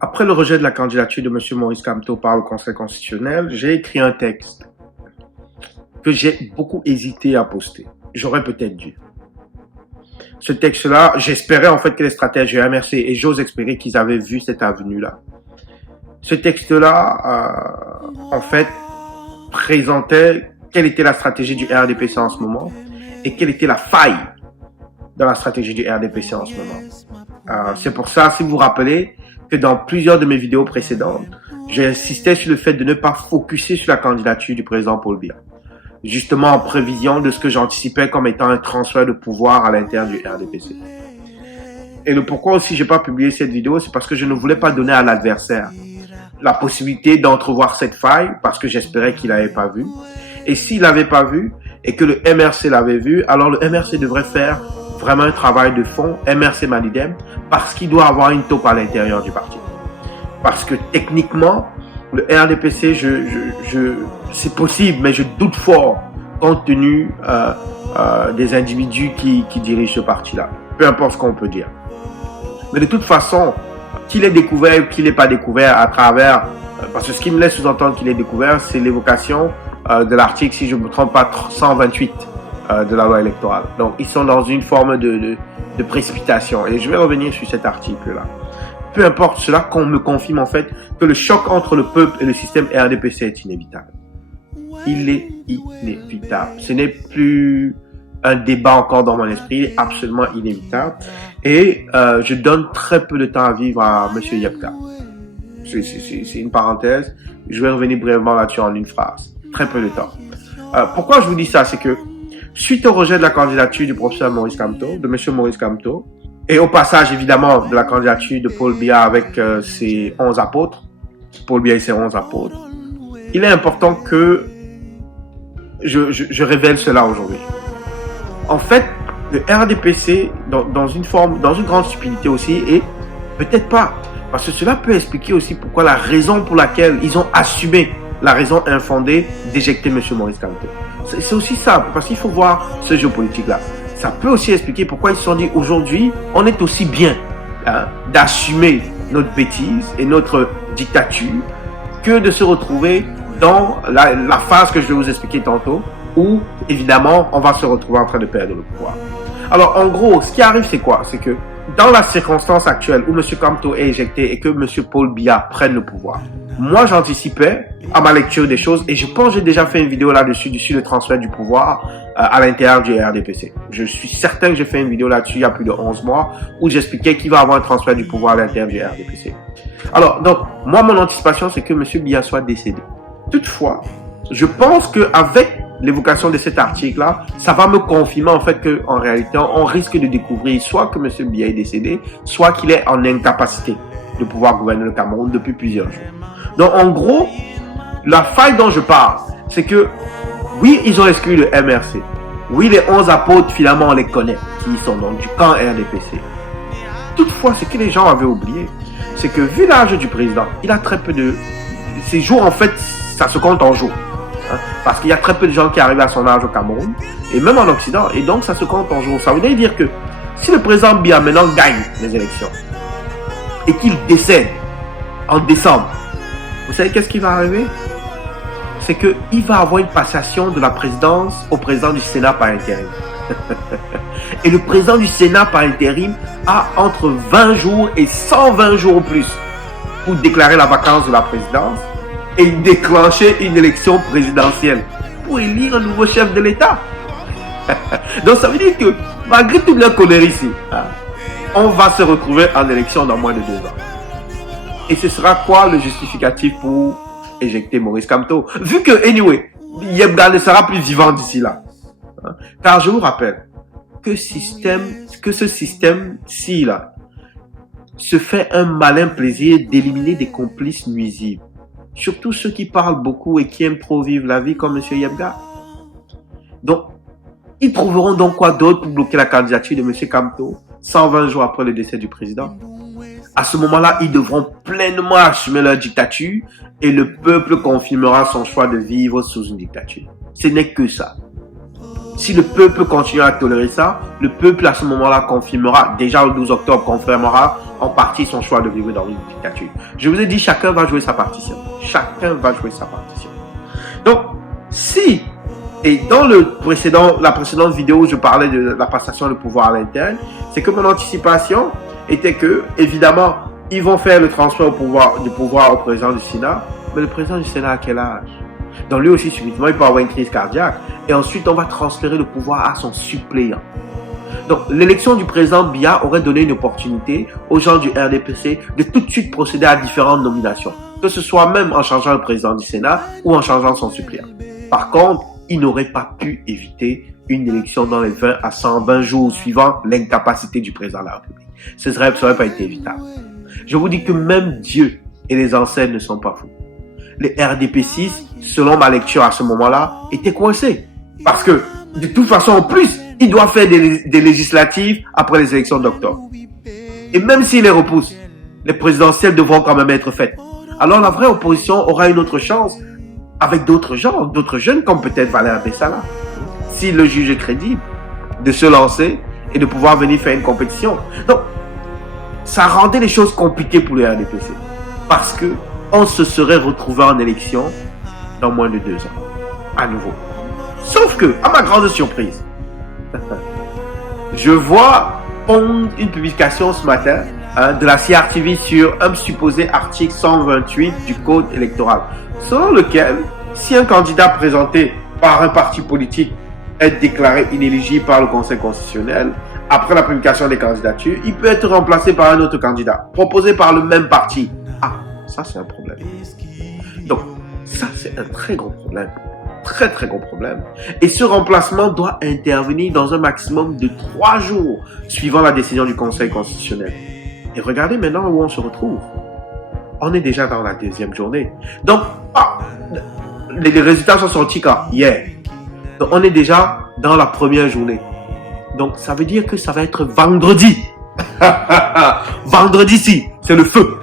Après le rejet de la candidature de M. Maurice Kamto par le Conseil constitutionnel, j'ai écrit un texte que j'ai beaucoup hésité à poster. J'aurais peut-être dû. Ce texte-là, j'espérais en fait que les stratèges de MRC, et j'ose espérer qu'ils avaient vu cette avenue-là. Ce texte-là, en fait, présentait quelle était la stratégie du RDPC en ce moment et quelle était la faille dans la stratégie du RDPC en ce moment. C'est pour ça, si vous vous rappelez, que dans plusieurs de mes vidéos précédentes, j'insistais sur le fait de ne pas focuser sur la candidature du président Paul Biya. Justement en prévision de ce que j'anticipais comme étant un transfert de pouvoir à l'intérieur du RDPC. Et le pourquoi aussi j'ai pas publié cette vidéo, c'est parce que je ne voulais pas donner à l'adversaire la possibilité d'entrevoir cette faille, parce que j'espérais qu'il n'avait pas vu. Et s'il l'avait pas vu, et que le MRC l'avait vu, alors le MRC devrait faire vraiment un travail de fond, MRC Manidem, parce qu'il doit avoir une taupe à l'intérieur du parti. Parce que techniquement, le RDPC, c'est possible, mais je doute fort, compte tenu des individus qui dirigent ce parti-là. Peu importe ce qu'on peut dire. Mais de toute façon, qu'il est découvert ou qu'il n'est pas découvert à travers, parce que ce qui me laisse sous-entendre qu'il est découvert, c'est l'évocation de l'article, si je ne me trompe pas, 128 de la loi électorale. Donc, ils sont dans une forme de précipitation. Et je vais revenir sur cet article-là. Peu importe cela, qu'on me confirme en fait que le choc entre le peuple et le système RDPC est inévitable. Il est inévitable. Ce n'est plus un débat encore dans mon esprit, il est absolument inévitable. Et je donne très peu de temps à vivre à M. Yebga. C'est une parenthèse. Je vais revenir brièvement là-dessus en une phrase. Très peu de temps. Pourquoi je vous dis ça? C'est que suite au rejet de la candidature du professeur Maurice Kamto, de M. Maurice Kamto, et au passage évidemment de la candidature de Paul Biya avec ses 11 apôtres, Paul Biya et ses 11 apôtres, il est important que je révèle cela aujourd'hui. En fait, le RDPC, dans une grande stupidité aussi, et peut-être pas, parce que cela peut expliquer aussi pourquoi la raison pour laquelle ils ont assumé la raison infondée d'éjecter M. Maurice Kamto. C'est aussi ça, parce qu'il faut voir ce jeu politique-là. Ça peut aussi expliquer pourquoi ils se sont dit aujourd'hui, on est aussi bien d'assumer notre bêtise et notre dictature que de se retrouver dans la phase que je vais vous expliquer tantôt, où, évidemment, on va se retrouver en train de perdre le pouvoir. Alors, en gros, ce qui arrive, c'est quoi? C'est que, dans la circonstance actuelle où M. Kamto est éjecté et que M. Paul Biya prenne le pouvoir, moi, j'anticipais, à ma lecture des choses, et je pense que j'ai déjà fait une vidéo là-dessus, sur le transfert du pouvoir à l'intérieur du RDPC. Je suis certain que j'ai fait une vidéo là-dessus il y a plus de 11 mois, où j'expliquais qu'il va y avoir un transfert du pouvoir à l'intérieur du RDPC. Alors, donc, moi, mon anticipation, c'est que M. Biya soit décédé. Toutefois, je pense qu'avec l'évocation de cet article-là, ça va me confirmer en fait qu'en réalité, on risque de découvrir soit que M. Biya est décédé, soit qu'il est en incapacité de pouvoir gouverner le Cameroun depuis plusieurs jours. Donc en gros, la faille dont je parle, c'est que oui, ils ont exclu le MRC. Oui, les 11 apôtres, finalement, on les connaît, qui sont donc du camp RDPC. Toutefois, ce que les gens avaient oublié, c'est que vu l'âge du président, il a très peu de... Ces jours, en fait, ça se compte en jours. Parce qu'il y a très peu de gens qui arrivent à son âge au Cameroun, et même en Occident, et donc ça se compte en jours. Ça veut dire que si le président Biya maintenant gagne les élections, et qu'il décède en décembre, vous savez qu'est-ce qui va arriver? C'est qu'il va avoir une passation de la présidence au président du Sénat par intérim. Et le président du Sénat par intérim a entre 20 jours et 120 jours au plus pour déclarer la vacance de la présidence et déclencher une élection présidentielle pour élire un nouveau chef de l'État. Donc ça veut dire que malgré toute la colère ici, on va se retrouver en élection dans moins de 2 ans. Et ce sera quoi le justificatif pour éjecter Maurice Kamto? Vu que, anyway, Yebga ne sera plus vivant d'ici là. Car je vous rappelle que ce système-ci là se fait un malin plaisir d'éliminer des complices nuisibles. Surtout ceux qui parlent beaucoup et qui aiment trop vivre la vie comme M. Yebga. Donc, ils trouveront donc quoi d'autre pour bloquer la candidature de M. Kamto 120 jours après le décès du président? À ce moment-là, ils devront pleinement assumer leur dictature et le peuple confirmera son choix de vivre sous une dictature. Ce n'est que ça. Si le peuple continue à tolérer ça, le peuple à ce moment-là confirmera, déjà le 12 octobre, confirmera en partie son choix de vivre dans une dictature. Je vous ai dit, chacun va jouer sa partition. Chacun va jouer sa partition. Donc, si, et dans la précédente vidéo où je parlais de la passation de pouvoir à l'interne, c'est que mon anticipation était que, évidemment, ils vont faire le transfert du pouvoir au président du Sénat, mais le président du Sénat à quel âge? Donc lui aussi, subitement, il peut avoir une crise cardiaque. Et ensuite, on va transférer le pouvoir à son suppléant. Donc, l'élection du président Biya aurait donné une opportunité aux gens du RDPC de tout de suite procéder à différentes nominations. Que ce soit même en changeant le président du Sénat ou en changeant son suppléant. Par contre, il n'aurait pas pu éviter une élection dans les 20 à 120 jours suivant l'incapacité du président de la République. Ça n'aurait pas été évitable. Je vous dis que même Dieu et les ancêtres ne sont pas fous. Les RDP6, selon ma lecture à ce moment-là, étaient coincés. Parce que, de toute façon, en plus, ils doivent faire des législatives après les élections d'octobre. Et même s'ils les repoussent, les présidentielles devront quand même être faites. Alors la vraie opposition aura une autre chance avec d'autres gens, d'autres jeunes, comme peut-être Valère Bessala, s'il le juge crédible, de se lancer et de pouvoir venir faire une compétition. Donc, ça rendait les choses compliquées pour le RDPC. Parce que on se serait retrouvé en élection dans moins de 2 ans. À nouveau. Sauf que, à ma grande surprise, je vois une publication ce matin de la CRTV sur un supposé article 128 du Code électoral, selon lequel, si un candidat présenté par un parti politique est déclaré inéligible par le Conseil constitutionnel, après la publication des candidatures, il peut être remplacé par un autre candidat, proposé par le même parti. Ah, ça c'est un problème. Donc, ça c'est un très gros problème. Très très gros problème. Et ce remplacement doit intervenir dans un maximum de 3 jours, suivant la décision du Conseil constitutionnel. Et regardez maintenant où on se retrouve. On est déjà dans la 2e journée. Donc, les résultats sont sortis quand? Hier. Donc, on est déjà dans la 1re journée. Donc, ça veut dire que ça va être vendredi. Vendredi-ci, c'est le feu.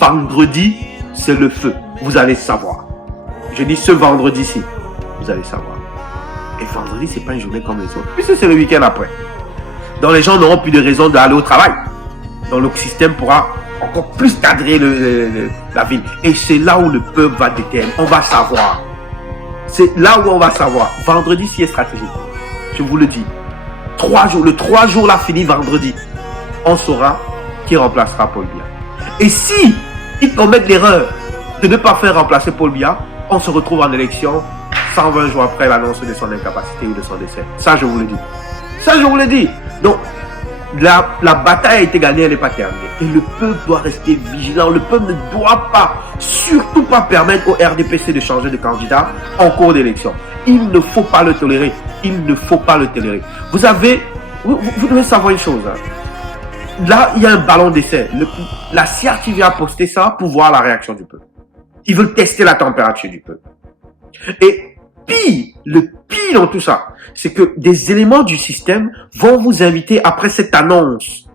Vendredi, c'est le feu. Vous allez savoir. Je dis ce vendredi-ci, vous allez savoir. Et vendredi, c'est pas une journée comme les autres, puisque c'est le week-end après. Donc les gens n'auront plus de raison d'aller au travail. Donc le système pourra encore plus cadrer la ville. Et c'est là où le peuple va déterminer. On va savoir. C'est là où on va savoir. Vendredi, c'est stratégique. Je vous le dis. 3 jours. Le 3 jours là fini vendredi. On saura qui remplacera Paul Biya. Et si ils commettent l'erreur de ne pas faire remplacer Paul Biya, on se retrouve en élection 120 jours après l'annonce de son incapacité ou de son décès. Ça, je vous le dis. Ça, je vous le dis. Donc, la bataille a été gagnée, elle n'est pas terminée. Et le peuple doit rester vigilant. Le peuple ne doit pas, surtout pas permettre au RDPC de changer de candidat en cours d'élection. Il ne faut pas le tolérer. Il ne faut pas le tolérer. Vous devez savoir une chose. Là, il y a un ballon d'essai. La CRTV a posté ça pour voir la réaction du peuple. Ils veulent tester la température du peuple. Et le pire dans tout ça, c'est que des éléments du système vont vous inviter, après cette annonce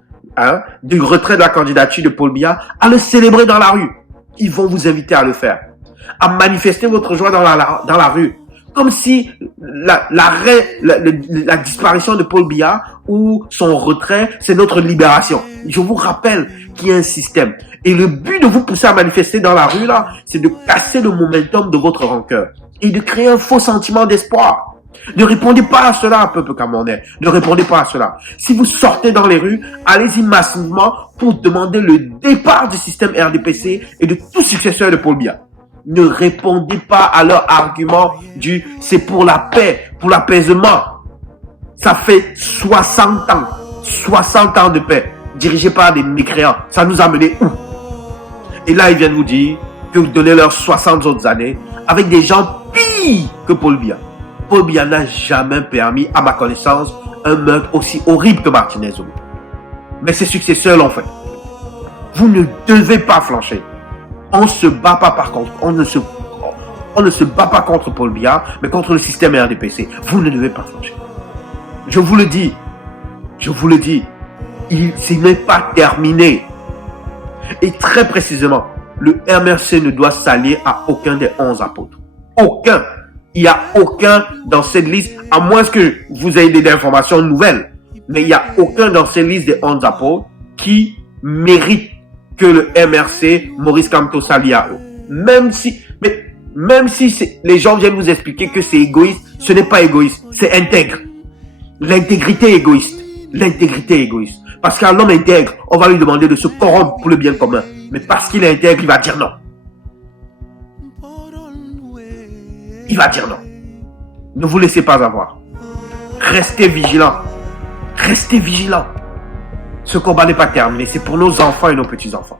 du retrait de la candidature de Paul Biya, à le célébrer dans la rue. Ils vont vous inviter à le faire. À manifester votre joie dans la rue. Comme si la disparition de Paul Biya ou son retrait, c'est notre libération. Je vous rappelle qu'il y a un système. Et le but de vous pousser à manifester dans la rue, là, c'est de casser le momentum de votre rancœur et de créer un faux sentiment d'espoir. Ne répondez pas à cela, peuple camerounais. Ne répondez pas à cela. Si vous sortez dans les rues, allez-y massivement pour demander le départ du système RDPC et de tout successeur de Paul Biya. Ne répondez pas à leur argument du « c'est pour la paix, pour l'apaisement ». Ça fait 60 ans de paix, dirigée par des mécréants. Ça nous a mené où? Et là, ils viennent vous dire que vous donnez leurs 60 autres années avec des gens pires que Paul Biya. Paul Biya n'a jamais permis, à ma connaissance, un meurtre aussi horrible que Martinez Zulu. Mais ses successeurs l'ont fait. Vous ne devez pas flancher. On se bat pas par contre. On ne se bat pas contre Paul Biya, mais contre le système RDPC. Vous ne devez pas flancher. Je vous le dis. Ce n'est pas terminé. Et très précisément, le MRC ne doit s'allier à aucun des 11 apôtres. Aucun. Il n'y a aucun dans cette liste, à moins que vous ayez des informations nouvelles, mais il n'y a aucun dans cette liste des 11 apôtres qui mérite que le MRC, Maurice Kamto s'allie à eux. Même si les gens viennent vous expliquer que c'est égoïste, ce n'est pas égoïste, c'est intègre. L'intégrité est égoïste. L'intégrité est égoïste. Parce qu'un homme intègre, on va lui demander de se corrompre pour le bien commun. Mais parce qu'il est intègre, il va dire non. Il va dire non. Ne vous laissez pas avoir. Restez vigilants. Restez vigilants. Ce combat n'est pas terminé. C'est pour nos enfants et nos petits-enfants.